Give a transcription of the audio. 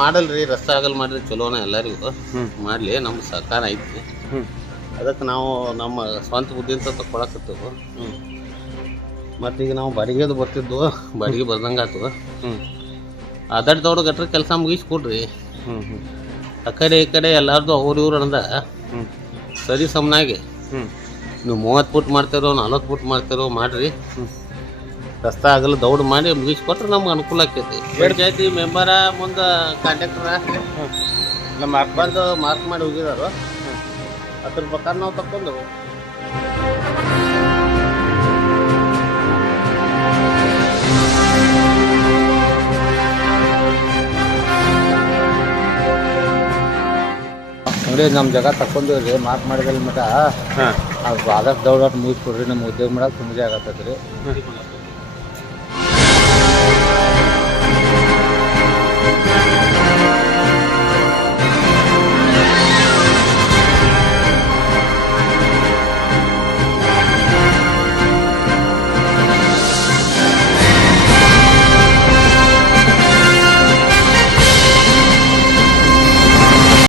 ಮಾಡಲ್ರಿ ರಸ್ತೆ ಆಗಲ್ ಮಾಡ್ರಿ ಚಲೋನ ಎಲ್ಲರಿಗೂ ಮಾಡಲಿ ನಮ್ಮ ಸಹಕಾರ ಐತಿ. ಅದಕ್ಕೆ ನಾವು ನಮ್ಮ ಸ್ವಂತ ಬುದ್ಧಿಂತ ತಗೊಳಕತ್ತೇವೆ. ಮತ್ತು ಈಗ ನಾವು ಬಾಡಿಗೆದು ಬರ್ತಿದ್ವು, ಬಾಡಿಗೆ ಬರ್ದಂಗೆ ಆತು. ಅದಡ್ದವ್ರು ಗಟ್ರ ಕೆಲಸ ಮುಗಿಸ್ಕೊಡ್ರಿ. ಆ ಕಡೆ ಈ ಕಡೆ ಎಲ್ಲಾರ್ದು ಅವ್ರು ಇವ್ರು ಅಂದ ಸರಿ ಸಮನಾಗಿ ನೀವು 30 ಫುಟ್ ಮಾಡ್ತಿರೋ 40 ಫುಟ್ ಮಾಡ್ತಿರೋ ಮಾಡ್ರಿ. ರಸ್ತೆ ಆಗಲ್ಲ ದೌಡ್ ಮಾಡಿ ಮುಗಿಸ್ಕೊಟ್ರೆ ನಮ್ಗೆ ಅನುಕೂಲ ಆಕೈತಿ. ಪಂಚಾಯತಿ ಮೆಂಬರ ಮುಂದೆ ಕಾಂಟ್ರಾಕ್ಟರ ಬಂದು ಮಾರ್ಕ್ ಮಾಡಿ ಹೋಗಿದಾರು. ಅದ್ರ ಪ್ರಕಾರ ನಾವು ತಕ್ಕೊಂಡು ನೋಡಿ ನಮ್ಮ ಜಾಗ ತಕ್ಕೊಂಡಿವ್ರಿ. ಮಾರ್ಕ್ ಮಾಡಿದಲ್ಲಿ ಮಟ್ಟ ಅದು ಆದಷ್ಟು ದೌಡ್ ಮುಗಿಸ್ಕೊಡ್ರಿ. ನಮ್ಮ ಉದ್ಯೋಗ ಮಾಡಕ್ಕೆ ತೊಂದರೆ ಆಗತ್ತದ್ರಿ.